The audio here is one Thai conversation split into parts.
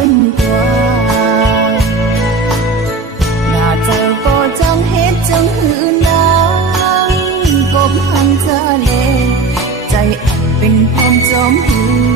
bên qua là chờ cô trong hết trong hư nắng gồm hàng ra lệใจอันเป็นพร้อมจอมหื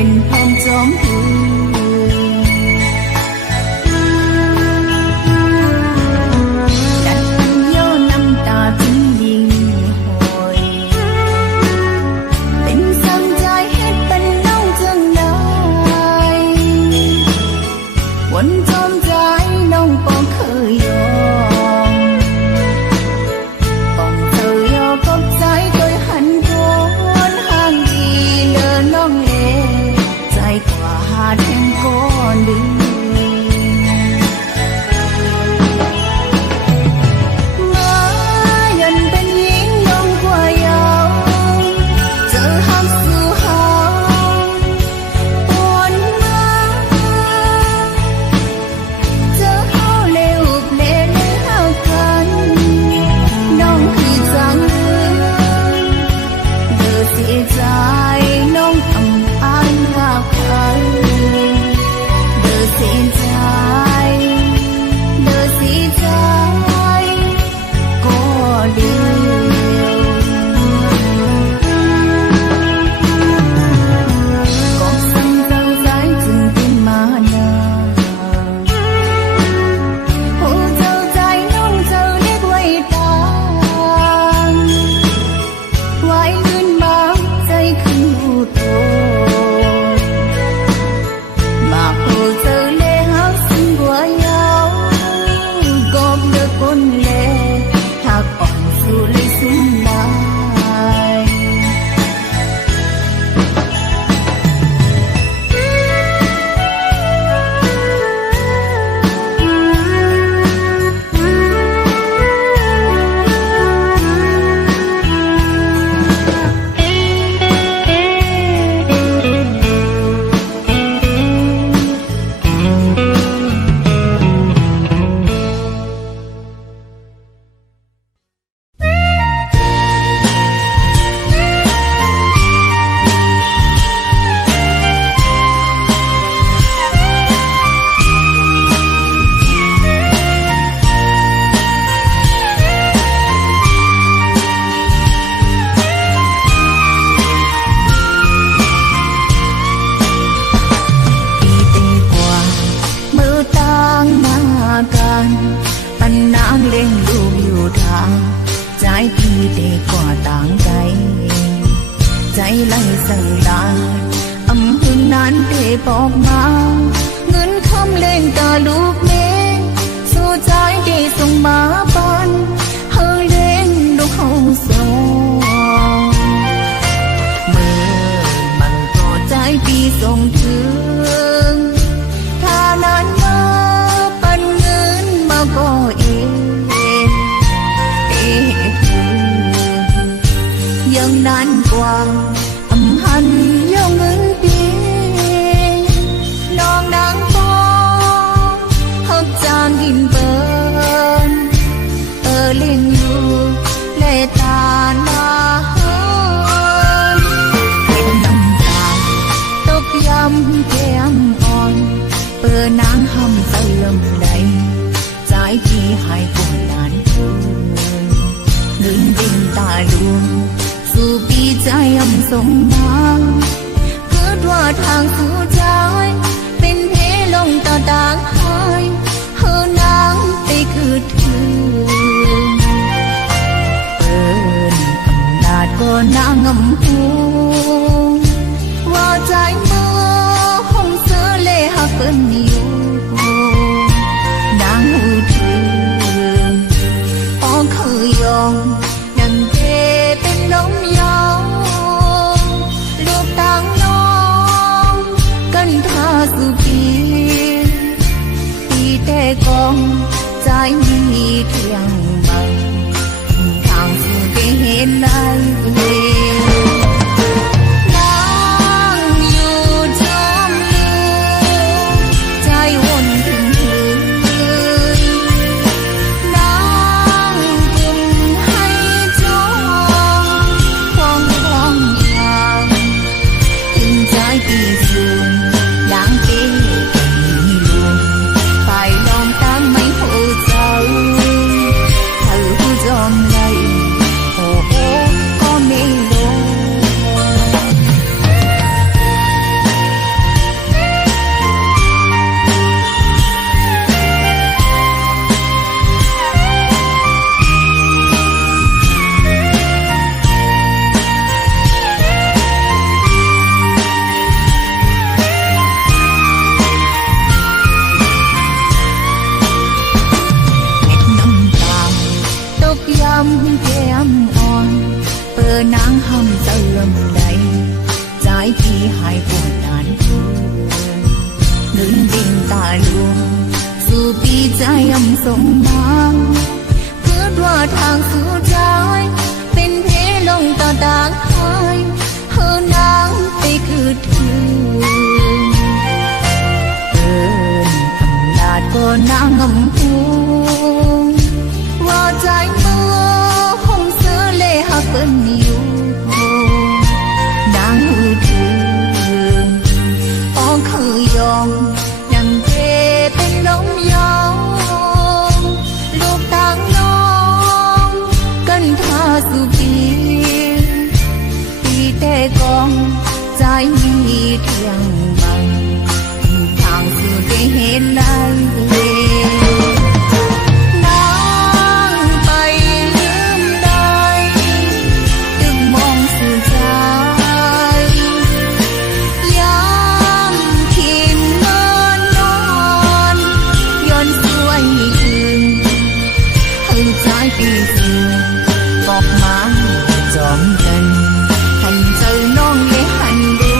เป็นพร้อมจอมหื สังดาอำพึ่งนั้นเทปอกมาเงินคำเล่นตาลูกเมงสู่ใจที่ส่งมาปันเฮาเล่นลูกเฮาสองเมื่อมันก็ใจพี่ส่งถึงถ้านานมาปันเงินมาก็ยังนานกว่าอำหันยังเงินปีน้องนางฟองหักจางหินเปินเล่นอยู่เลตาหน้าเฮินเห็นน้ำตาตกยำแก้มอ่อนนางหำเติมใดใจที่ให้กว่านั้นเงินดินตาลุงสู่ปีใจอำส่งมาเกิดว่าทางสู่ใจเป็นเพลงต่อต่างหายเฮานางไปคือถึงอำนาจก็นางอำหูว่าใจเมื่อห้องเสือเล่หักเปิ้นอยู่นางหูถึงออกคือยองยังเทเป็นน้องยาวลูกต่างน้องกันท่าสุปีแต่กองใจมีเที่ยงบังทางสู่ได้เห็นได้นางหำเติมใดใจที่ให้ปวดนานเงินดินตาลวงสู่ปีใจอำส่งมาเกิดว่าทางสู่ใจเป็นเพลงต่อต่างหายเฮานางไปคือถึงอำนาจก็นางอำหูว่าใจเมื่อห้องเสือเล่หักเปิ้นอยู่นางหูถึงออกคือยองยังเทเป็นน้องยาวลูกต่างน้องกันท่าสุปีแต่กองใจมีเที่ยงบังทางสู่ได้เห็นได้บอกมาจอมกันหันเจอน้องเลยหันดู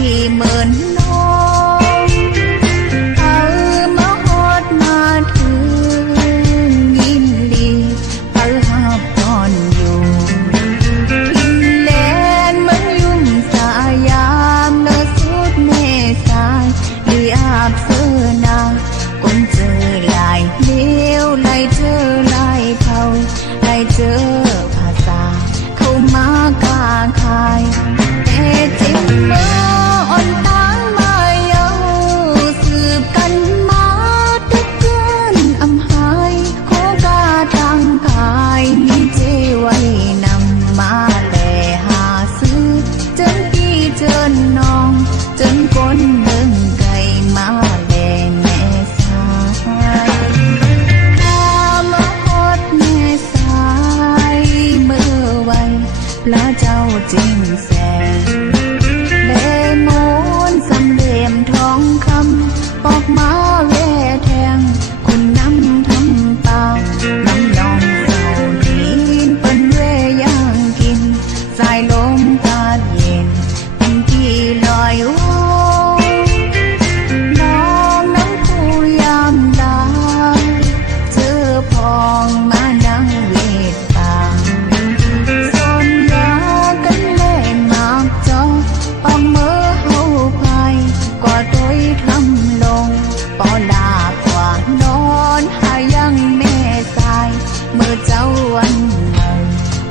พี่เหมือนน้องเอามาฮอดมาถึงยินดีเอาหับตอนอยู่ทินแลนเหมือนยุ่มสายามเนอสุดเมษายลีอาบเสื้อนาคนเจอลายเลี้ยวไล่เจอลายเผาไล่เจอภาษาเข้ามากาคายแต่จริงเมื่ออ่อนตางมาเยาสืบกันมาตึกเกินอำหายโคกาตั้งกายมีเจไว้นำมาแลหาซื้อจนพี่เจนน้องจนคนเบิ่งไก่มาแลแม่สายข้ามาฮอดแม่สายเมื่อไว้พระเจ้าจริงแสงเลมนสำเหลี่ยมทองคำปอกมาแว่แทงคุณน้ำทำปากน้ำนองเศร้าดินเปิ้นแว่ย่างกินสายลมตาเย็นเป็นที่ลอยว่องน้องน้ำผู้ยามดาเจอพองมานั่งเวทตาสนยากันเล่นมากจอปองเมื่อเฮาพายกว่าโดยทำลงปอลากว่านอนหายังแม่สายเมื่อเจ้าวันเมา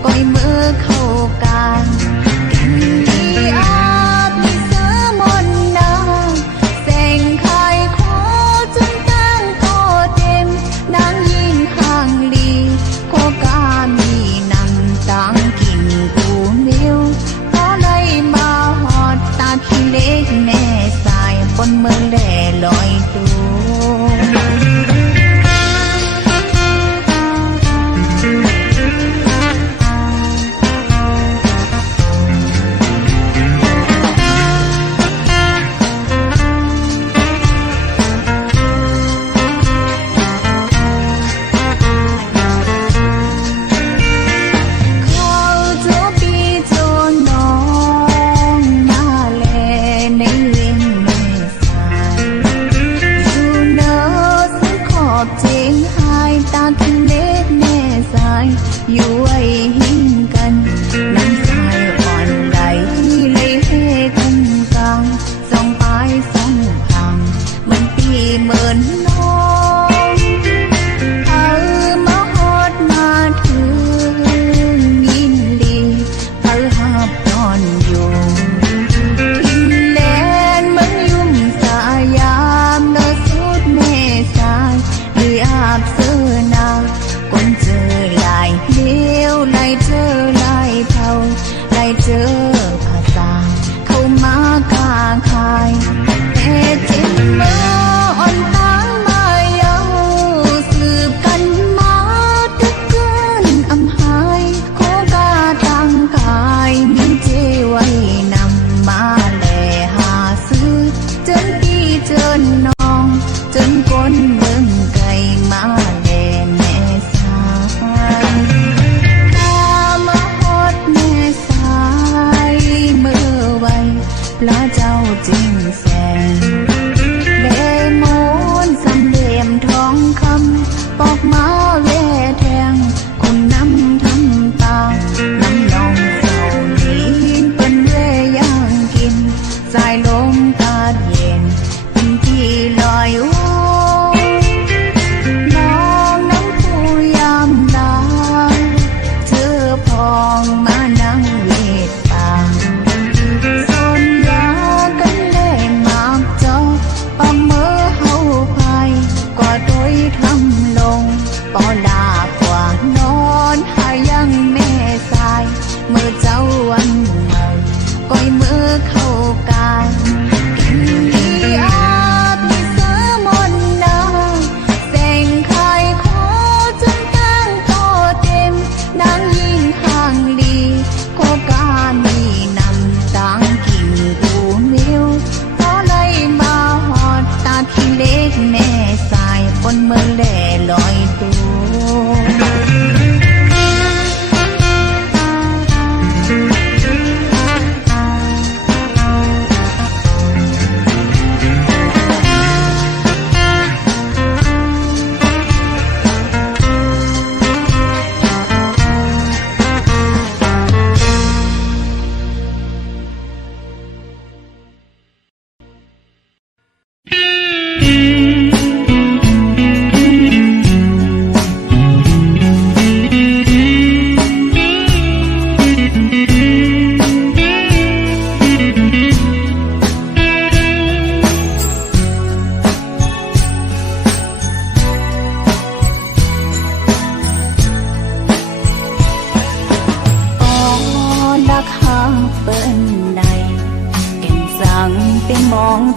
ก้อยมือเข้ากันกันดีอาบมีเสือมนนาแสงไข่ขอจนตั้งโตเต็มดังยิ่งห่างลีโคกามีนังตังกินกูนิ้วพอเลยมาหอดตาขี้เล็กแม่สายบนเมืองแด่ลอยตัวเขาเจ้าปีเจ้าน้องมาแลในเวียงแม่สายอยู่เนอสังขอบเจงหายตาขี้เล็กแม่สายอยู่ไว้หิ้งกันน้ำสายอ่อนไหลเลยเฮกันกลางสองปลายสองทางเหมือนปีเหมือนน้องเอามาฮอดมาถึงยินดีเอาหับตอนอยู่ทินแลนเหมือนยุ่มสายามเนอสุดเมษายลีอาบเสื้อนาคนเจอลายเลี้ยวไล่เจอลายเผาไล่เจอภาษาเข้ามากาคายแต่จริงเมื่ออ่อนตางมาเยาสืบกันมาตึกเกินอำหายโคกาตั้งกายมีเจไว้นำมาแลหาซื้อจนพี่เจนน้องจนคนเบิ่งไก่มาแลแม่สายข้ามาฮอดแม่สายเมื่อไว้พระเจ้าจริงแสงเลมนสำเหลี่ยมทองคำปอกมาแว่แทงคนน้ำทำตาน้ำนองเศร้าดินเปิ้นแว่ย่างกินสายลมตาเย็นเป็นที่ลอยว่องน้องน้ำผู้ยามดาเจอพองมานั่งเวทตาสนยากันเล่นมากจอปองเมื่อเฮาพายกว่าโดยทำลงปอลากว่านอนหายังแม่สายเมื่อเจ้าวันเมาก้อยมือเข้ากันกัน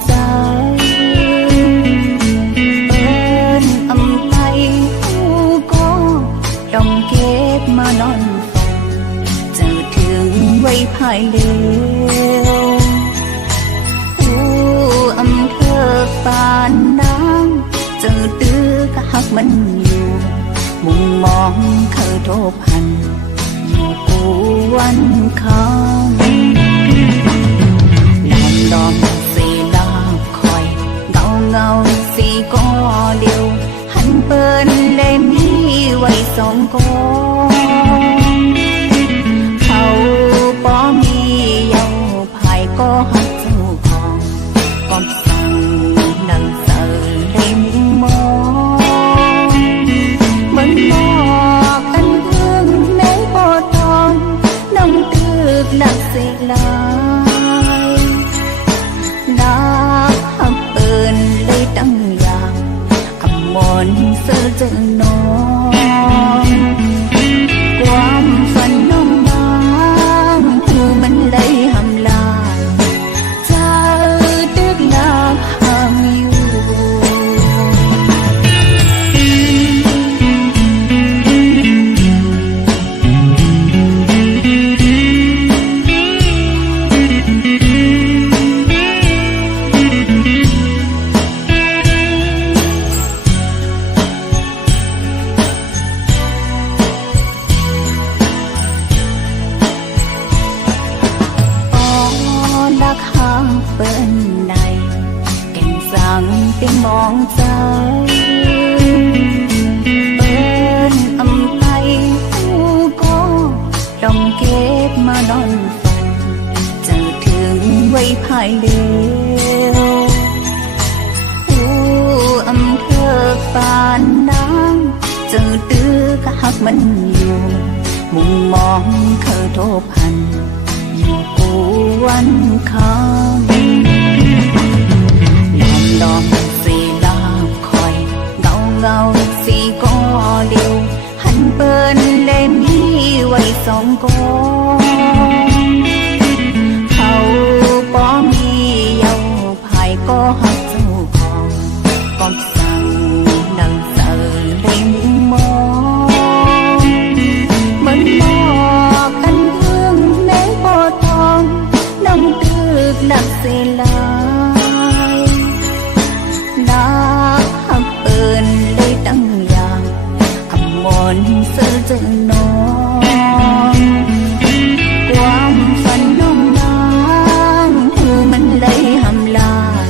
ใจเอิ้นอำไพผู้ก็ต้องเก็บมานอนฝันเจอถึงไว้ภายเร็วผู้อำเภอปานนางเจอตื้อกะหักมันอยู่มุมมองเคยโทบพันอยู่กูวันคำลองสีลาคอยเงาสีก็เดียวหันเปิ้นได้มีไว้สองกองเขาป้อมีเยาภายก็หักเจ้าของก็สั่งนังเสิร์ได้มุมมองเหมือนมอกอันเพิ่งแม้พอตอนน้องตึกหลักเสลาหักเปินเลยตั้งอย่างอำมนเสือเจอนอนความฝันน้องบางหูมันเลยหำลายใจตึกหนักหามอยู่เปิ้นในแก่งสังเป็นมองใจเปิ้นอำไพผู้ก็ต้องเก็บมานอนฝันเจอถึงไว้ภายเร็วผู้อำเภอปานนางเจอตื้อกะหักมันอยู่มุมมองเคยโทบพันอยู่กูวันคำลองสีลาคอยเงาสีก็เดียวหันเปิ้นได้มีไว้สองกองเขาป้อมีเยาภายก็หักเจ้าของก็สั่งนังเสิร์ได้มุมมองเหมือนมอกอันเพิ่งแม้พอตองน้องตึกหลักเสลาหักเปินเลยตั้งอย่างอำมนเสือเจอนอนความฝันน้องนางหูมันเลยหำลาย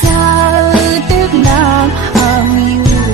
ใจตึกหนักหามอยู่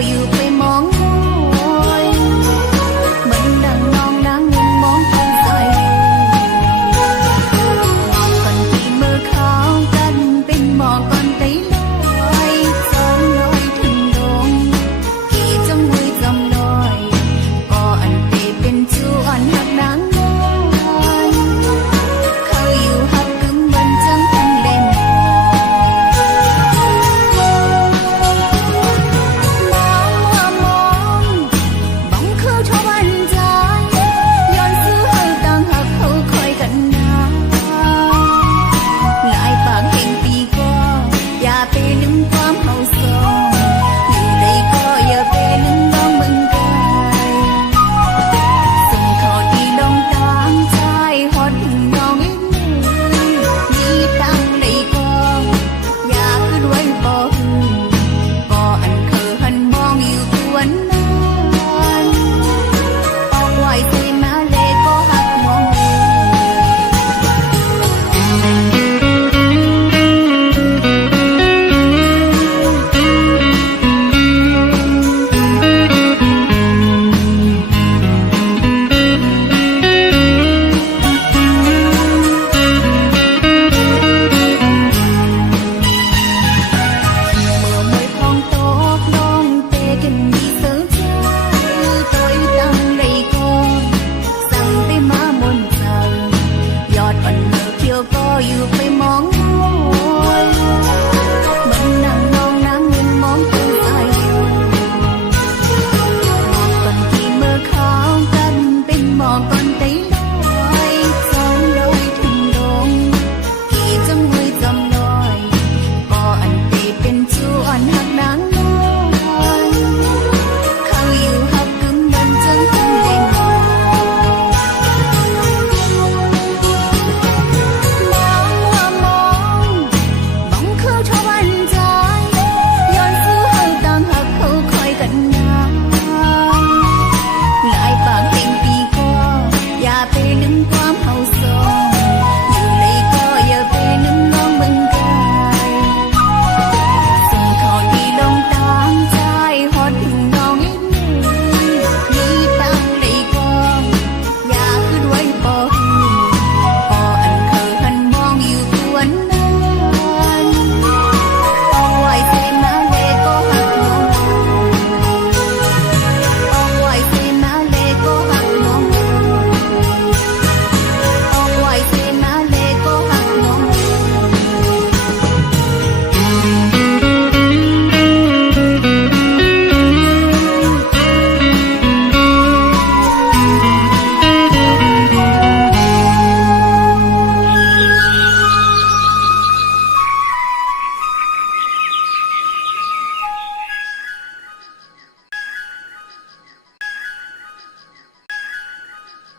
you